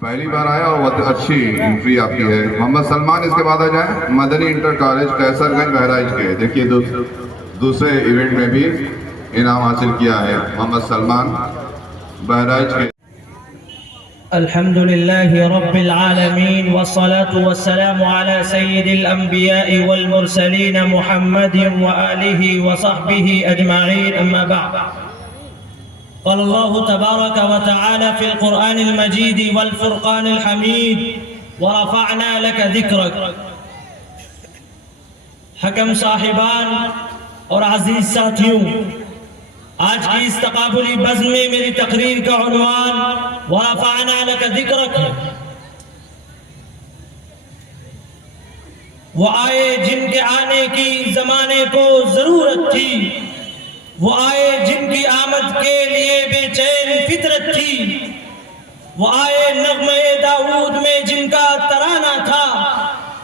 پہلی بار آیا اور بہت اچھی انٹری آپ کی ہے. محمد سلمان اس کے بعد آ جائیں. مدنی انٹر کالج قیصر گنج بہرائچ کے. دیکھیے دوسرے ایونٹ میں بھی انعام حاصل کیا ہے محمد سلمان بہرائچ کے. الحمد لله رب العالمين والصلاة والسلام على سيد الأنبياء والمرسلين محمد وآله وصحبه أجمعين. أما بعد، قال الله تبارك وتعالى في القرآن المجيد والفرقان الحميد: ورفعنا لك ذكرك. حکم صاحبان اور عزیز ساتھیوں، آج کی اس تقابلی بزم میں میری تقریر کا عنوان وَرَفَعْنَا لَكَ ذِكْرَكَ ہے. وہ آئے جن کے آنے کی زمانے کو ضرورت تھی، وہ آئے جن کی آمد کے لیے بے چین فطرت تھی، وہ آئے نغمہ داؤد میں جن کا ترانہ تھا،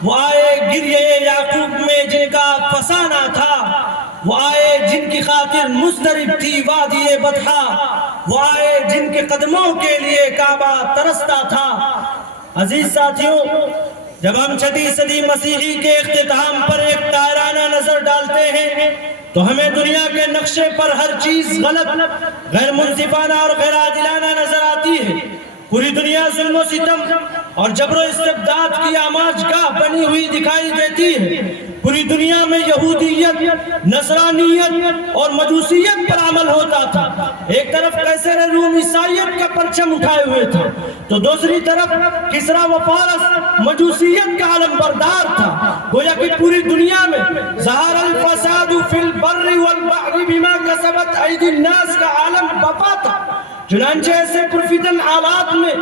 وہ آئے گریہ یعقوب میں جن کا فسانہ تھا، وہ آئے جن کی خاطر مضطرب تھی وادی بطحا، وہ آئے جن کے قدموں کے لیے کعبہ ترستا تھا. عزیز ساتھیوں، جب ہم چھٹی صدی مسیحی کے اختتام پر ایک تائرانہ نظر ڈالتے ہیں تو ہمیں دنیا کے نقشے پر ہر چیز غلط، غیر منصفانہ اور غیر عادلانہ نظر آتی ہے. پوری دنیا ظلم و ستم اور جبر و استبداد کی آماج گاہ بنی ہوئی دکھائی دیتی ہے. پوری دنیا میں یہودیت، نصرانیت اور مجوسیت پر عمل ہوتا تھا. ایک طرف قیصر روم عیسائیت کا پرچم اٹھائے ہوئے تھا تو دوسری طرف کسریٰ و فارس مجوسیت کا علم بردار تھا. گویا کہ پوری دنیا میں ظہر الفساد فی البر والبحر بما کسبت ایدی الناس کا عالم بپا تھا. چنانچہ ایسے پرفتن حالات میں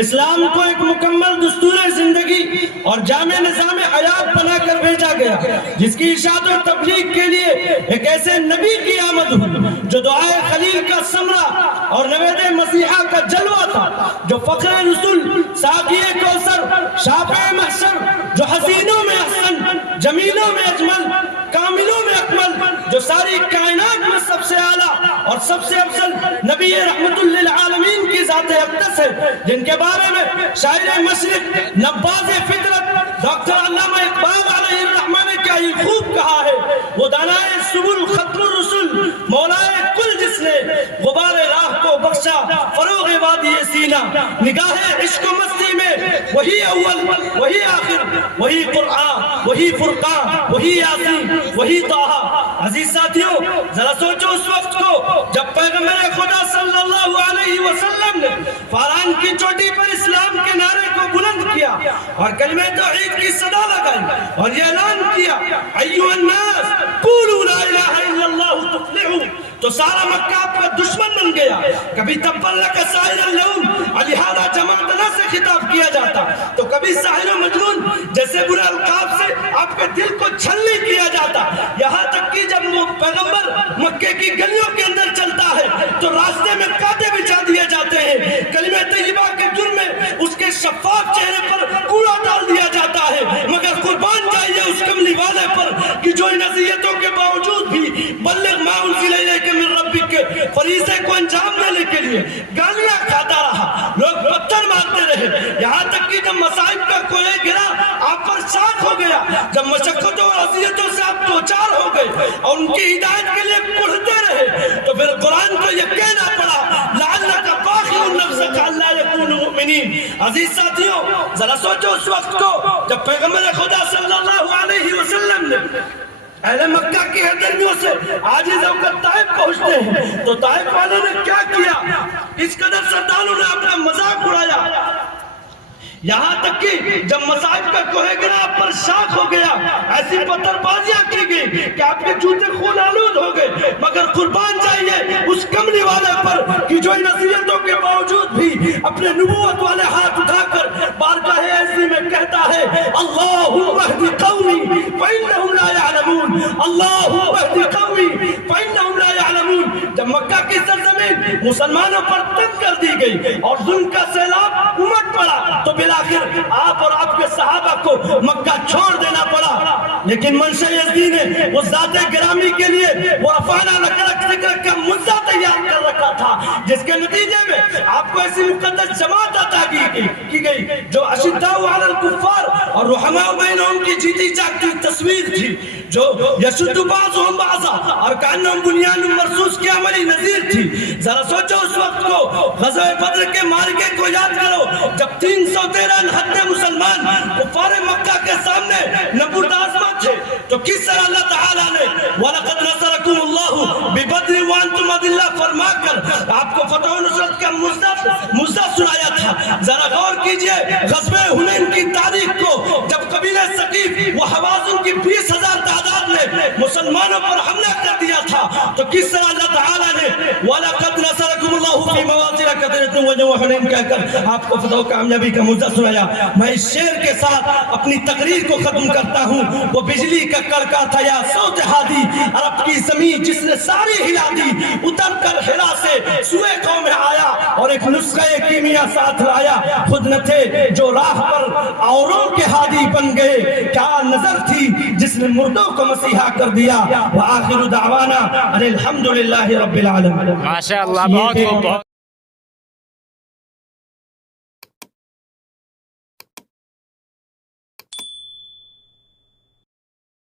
اسلام کو ایک مکمل دستور زندگی اور جامع نظام حیات بنا کر بھیجا گیا، جس کی ارشاد و تبلیغ کے لیے ایک ایسے نبی کی آمد ہوئی جو دعائے خلیل کا ثمرہ اور نوید مسیحا کا جلوہ تھا، جو فخر رسول، ساقی کوثر، شافع محشر، جو حسینوں میں احسن، جمیلوں میں اجمل، کاملوں میں اکمل، جو ساری کائنات میں سب سے اعلیٰ اور سب سے افضل نبی رحمت للعالمین کی ذات اقدس ہے، جن کے بارے میں شاعر مشرق، نباز فطرت ڈاکٹر علامہ اقبال علیہ الرحمہ نے کیا ہی خوب کہا ہے: وہ دانائے سبل ختم الرسل مولائے کل جس نے غبار راہ کو بخشا فروغ وادی سینہ. نگاہ عشق و مستی میں وہی اول، وہی آخر، وہی قرآن، وہی فرقان، وہی یاسین، وہی طٰہٰ. عزیز ساتھیوں، ذرا سوچو اس وقت کو جب پیغمبر خدا صلی اللہ علیہ وسلم نے فاران کی چوٹی پر اسلام کے نعرے کو بلند کیا اور کلمہ توحید کی صدا لگائی اور یہ اعلان کیا: ایھا الناس قولوا لا الہ الا اللہ تفلحوا، تو سارا مکہ آپ کا دشمن بن گیا. کبھی تبلک سائر اللوم لہذا جمعتنا سے خطاب کیا جاتا، تو کبھی ساحر و مجنون جیسے برے القاب سے آپ کے دل کو چھلنی کیا جاتا. یہاں تک کہ جب وہ پیغمبر مکے کی گلیوں کے اندر چلتا ہے تو راستے میں کانٹے بچھا دیے جاتے ہیں. کلمہ طیبہ کے جرم میں اس کے شفاف چہرے پر کوڑا ڈال دیا جاتا ہے. مگر قربان جائیے اس کملی والے پر کہ جو ان اذیتوں کے باوجود بھی بلغ ما انزل الیک من ربک کے فریضے کو انجام دینے کے لیے گالیاں کھاتا رہا، لوگ پتھر مارتے رہے، یہاں تک کہ جب مصائب کا کوئے گرا آپ پر شاک ہو گیا، جب مشقتوں اور اذیتوں سے آپ دوچار ہو گئے اور ان کی ہدایت کے لیے پڑھتے رہے تو پھر قرآن کو یہ کہنا پڑا: لعلک باخع نفسک الا یکونوا مؤمنین. عزیز ساتھیوں، ذرا سوچو اس وقت کو جب پیغمبر خدا صلی اللہ علیہ وسلم نے اہل مکہ کی ہتھیلیوں سے عاجز ہو کر طائف پہنچتے ہیں تو طائف والوں نے کیا کیا؟ اس قدر سرداروں نے اپنا مذاق اڑایا، یہاں تک کہ جب مصائب کا کوہ گرا آپ پر شاک ہو گیا، ایسی پتھر بازیاں کی گئی کہ آپ کے جوتے خون آلود ہو گئے. مگر قربان جائیے اس کملی والے پر کہ جو ان اذیتوں کے باوجود بھی اپنے نبوت والے ہاتھ اٹھا کر بارگاہ ایسی میں کہتا ہے: اللہم اہد قومی فإنہم لا يعلمون، اللہم اہد قومی فإنہم لا يعلمون. جب مکہ کی سرزمین مسلمانوں پر تنگ کر دی گئی اور ظلم کا سیلاب امٹ پڑا تو بالآخر آپ اور آپ کے صحابہ کو مکہ چھوڑ دینا پڑا. لیکن منشا یزدی نے اس ذات گرامی کے لیے وہ رفعنا لک ذکرک کا مزہ تیار کر رکھا تھا، جس کے نتیجے میں آپ کو ایسی مقدس جماعت عطا کی گئی جو اشداء علی الکفار اور رحماء بینہم کی جیتی جاگتی تصویر تھی، جو یشد بعضهم بعضا اور کانہم بنیان مرصوص کی عملی نظیر تھی۔ ذرا سوچو اس وقت کو، غزوہ بدر کے معرکے کو یاد کرو، جب 313 نہتے مسلمان کفار مکہ کے سامنے نبرد آزما تھے، تو کس طرح اللہ تعالیٰ نے وَلَقَدْ نَصَرَكُمُ اللَّهُ بِبَدْرٍ وَأَنْتُمْ أَذِلَّةٌ فرما کر آپ کو فتح و نصرت کا مزدہ سنایا تھا۔ ذرا غور کیجئے غزوہ حنین کی تاریخ کو، جب قبیلہ ثقیف و حوازن کی 20,000 تعداد نے مسلمانوں پر حملہ کر دیا تھا، تو کس طرح اللہ تعالیٰ نے وَلَقَدْ نَصَرَكُمُ اللَّهُ فِي مَوَاطِنَ كَثِيرَةٍ وَيَوْمَ حُنَيْنٍ کہہ کر آپ کو فتح و کامیابی کا مزدہ سنایا۔ میں اس شعر کے ساتھ اپنی تقریر کو ختم کرتا ہوں۔ وہ بجلی کا کڑکا تھا یا صوت ہادی، عرب کی زمین جس نے ساری ہلا دی، اتر کر ہرا سے سوئے قوم میں آیا اور ایک نسخہ کیمیا ساتھ لایا۔ خود نہ تھے جو راہ پر اوروں کے ہادی بن گئے، کیا نظر تھی جس نے مردوں کو مسیحا کر دیا۔ وآخر دعوانا ان الحمدللہ رب العالمین۔ ماشاءاللہ، بہت خوب۔